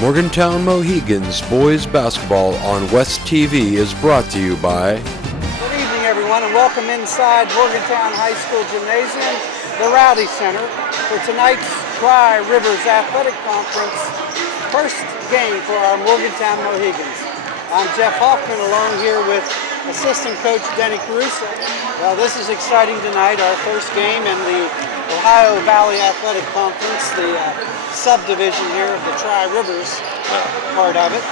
Morgantown Mohigans boys basketball on West TV is brought to you by... Good evening, everyone, and welcome inside Morgantown High School Gymnasium, the Rowdy Center, for tonight's Tri-Rivers Athletic Conference first game for our Morgantown Mohigans. I'm Jeff Hoffman, along here with assistant coach Denny Caruso. Well, this is exciting tonight, our first game in the Ohio Valley Athletic Conference, the subdivision here of the Tri-Rivers part of it.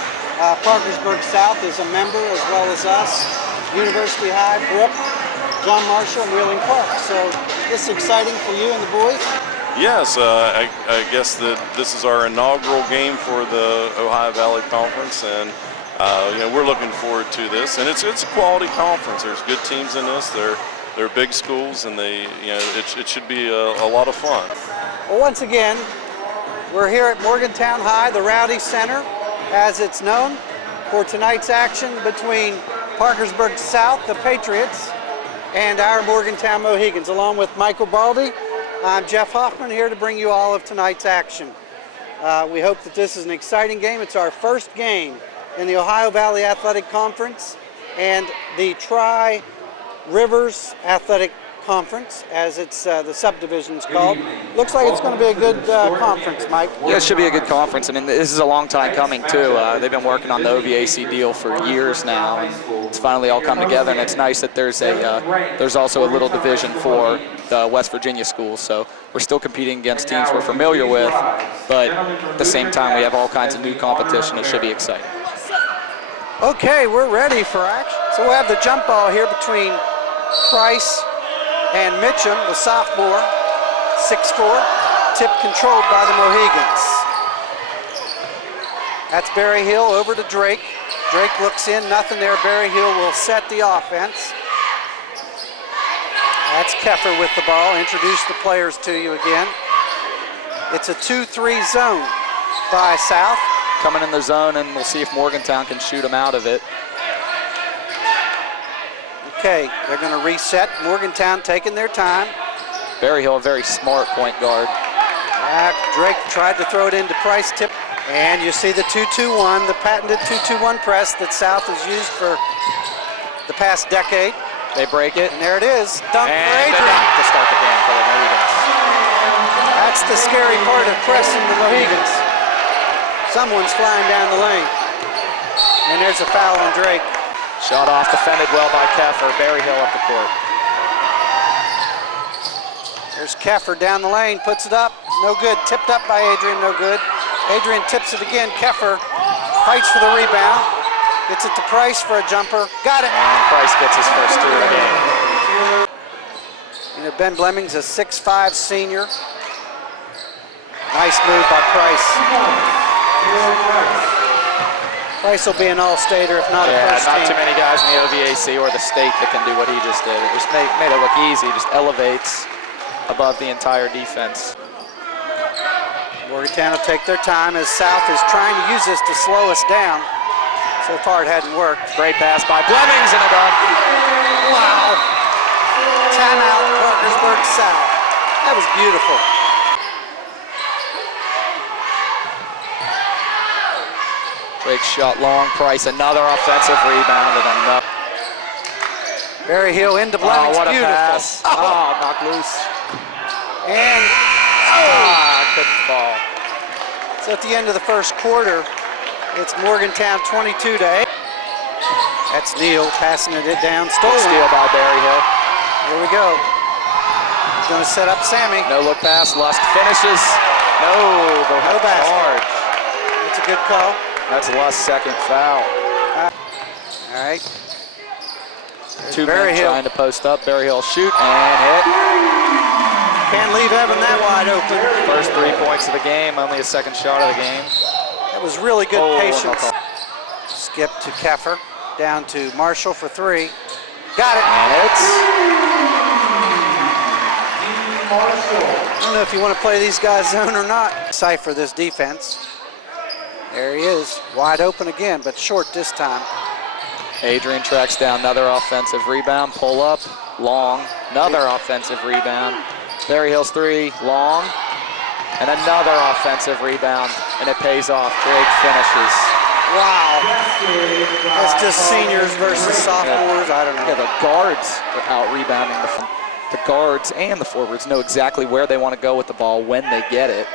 Parkersburg South is a member, as well as us, University High, Brook, John Marshall, and Wheeling Park. So this is exciting for you and the boys? Yes, I guess that this is our inaugural game for the Ohio Valley Conference, and we're looking forward to this. And it's a quality conference. There's good teams in this. They're big schools, and it should be a lot of fun. Well, once again, we're here at Morgantown High, the Rowdy Center, as it's known, for tonight's action between Parkersburg South, the Patriots, and our Morgantown Mohigans. Along with Michael Baldy, I'm Jeff Hoffman, here to bring you all of tonight's action. We hope that this is an exciting game. It's our first game in the Ohio Valley Athletic Conference and the Tri-Rivers Athletic Conference, as it's the subdivision's called. Looks like it's going to be a good conference, Mike. Yeah, it should be a good conference. I mean, this is a long time coming, too. They've been working on the OVAC deal for years now, and it's finally all come together, and it's nice that there's also a little division for the West Virginia schools, so we're still competing against teams we're familiar with, but at the same time, we have all kinds of new competition. It should be exciting. Okay, we're ready for action. So we'll have the jump ball here between Price and Mitchum, the sophomore, 6'4", tip controlled by the Mohigans. That's Barry Hill over to Drake. Drake looks in, nothing there. Barry Hill will set the offense. That's Keffer with the ball. Introduce the players to you again. It's a 2-3 zone by South. Coming in the zone, and we'll see if Morgantown can shoot them out of it. Okay, they're going to reset. Morgantown taking their time. Barry Hill, a very smart point guard. Drake tried to throw it into Price, tip, and you see the 2-2-1, the patented 2-2-1 press that South has used for the past decade. They break it. And there it is. Dunk and for Adrian. To start the game for the Mohigans. That's the scary part of pressing the Mohigans. Someone's flying down the lane. And there's a foul on Drake. Shot off, defended well by Keffer. Barry Hill up the court. There's Keffer down the lane, puts it up. No good. Tipped up by Adrian, no good. Adrian tips it again. Keffer fights for the rebound. Gets it to Price for a jumper. Got it. And Price gets his first two of the game. You know, Ben Blemmings, a 6'5" senior. Nice move by Price. Price will be an all-stater, if not a first team. Not too many guys in the OVAC or the state that can do what he just did. It just made it look easy, just elevates above the entire defense. Morgantown will take their time as South is trying to use this to slow us down. So far it hadn't worked. Great pass by Blemmings and a dunk. Wow. Timeout, Parkersburg South. That was beautiful. Drake shot long. Price, another offensive rebound, and another. Barry Hill into Blemmings. What a beautiful pass. Oh, knocked loose. And couldn't fall. So at the end of the first quarter, it's Morgantown 22 to 8. That's Neal passing it down. Good steal by Barry Hill. Here we go. He's going to set up Sammy. No look pass. Lust finishes. No basket. Hard. That's a good call. That's Lust's second foul. All right. Two men trying to post up. Barry Hill shoot and hit. Can't leave Evan that wide open. First 3 points of the game, only a second shot of the game. That was really good patience. Skip to Keffer, down to Marshall for three. Got it. And I don't know if you want to play these guys zone or not. Cipher this defense. There he is, wide open again, but short this time. Adrian tracks down another offensive rebound, pull up, long, another offensive rebound. Barry Hill's three, long, and another offensive rebound. and it pays off. Drake finishes. Wow. That's just seniors versus sophomores. I don't know. Yeah, the guards are out rebounding. The guards and the forwards know exactly where they want to go with the ball when they get it.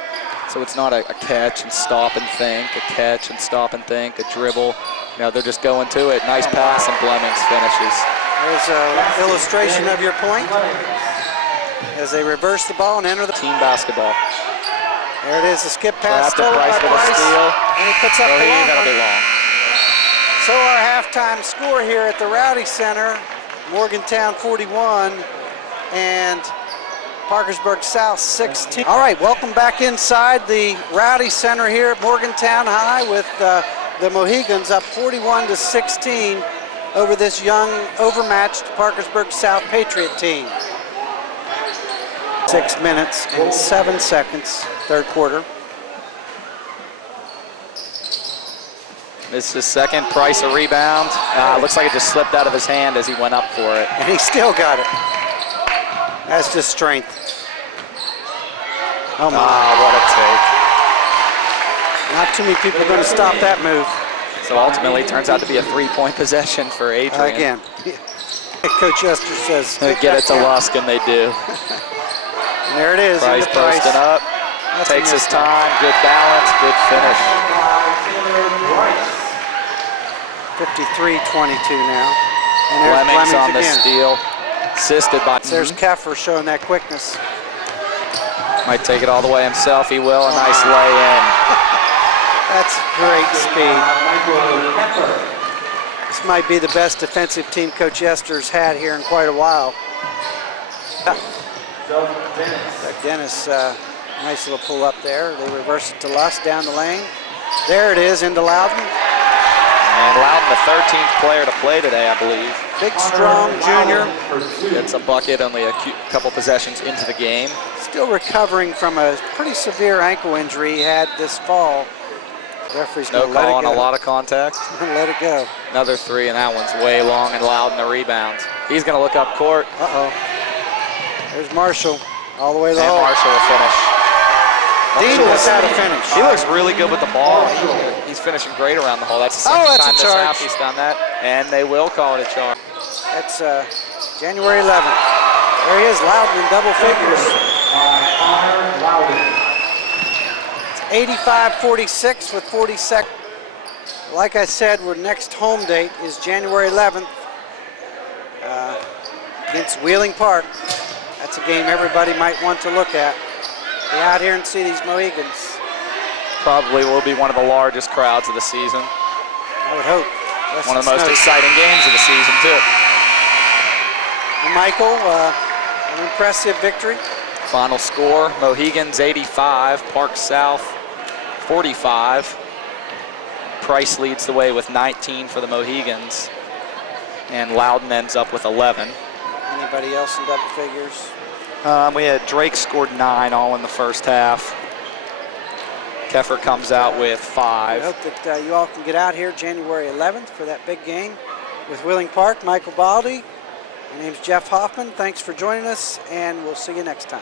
So it's not a catch and stop and think, a catch and stop and think, a dribble. You know, they're just going to it. Nice pass, and Blemmings finishes. There's an illustration of your point as they reverse the ball and enter the team basketball. There it is, the skip pass, stolen by Price, and he puts up the long that'll one. be long. So our halftime score here at the Rowdy Center, Morgantown 41 and Parkersburg South 16. All right, welcome back inside the Rowdy Center here at Morgantown High with the Mohigans up 41-16 over this young, overmatched Parkersburg South Patriot team. 6 minutes and 7 seconds, third quarter. This is second. Price a rebound. Looks like it just slipped out of his hand as he went up for it. And he still got it. That's just strength. Oh my. What a take. Not too many people are going to stop that move. So ultimately, it turns out to be a three-point possession for Adrian. Again. Coach Esther says, get it to Lusk, and they do. And there it is. Price posting up. Takes his time. Good balance. Good finish. 53-22 now. And there's Blemmings on the again. steal. Assisted by... There's Keffer showing that quickness. Might take it all the way himself. He will. A nice lay-in. That's great speed. This might be the best defensive team Coach Esther's had here in quite a while. Dennis, nice little pull up there. They reverse it to Lusk down the lane. There it is into Loudon. And Loudon, the 13th player to play today, I believe. Big, strong junior. Gets a bucket, only a couple possessions into the game. Still recovering from a pretty severe ankle injury he had this fall. Referee's No gonna let call it on go. a lot of contact. Let it go. Another three, and that one's way long, and Loudon the rebound. He's going to look up court. Uh-oh. There's Marshall all the way to the And hole. Marshall will finish. Dean knows how to finish. He looks really good with the ball. He's finishing great around the hole. That's the second that's a time this charge. half he's done that, and they will call it a charge. That's January 11th. There he is, Loudon in double figures. It's 85-46 with 40 seconds. Like I said, our next home date is January 11th against Wheeling Park. That's a game everybody might want to look at. Be out here and see these Mohigans. Probably will be one of the largest crowds of the season. I would hope. One of the most exciting games of the season, too. And Michael, an impressive victory. Final score, Mohigans 85, Park South 45. Price leads the way with 19 for the Mohigans, and Loudon ends up with 11. Anybody else in double figures? We had Drake scored 9 all in the first half. Keffer comes out with 5. I hope that you all can get out here January 11th for that big game with Wheeling Park. Michael Baldy. My name's Jeff Hoffman. Thanks for joining us, and we'll see you next time.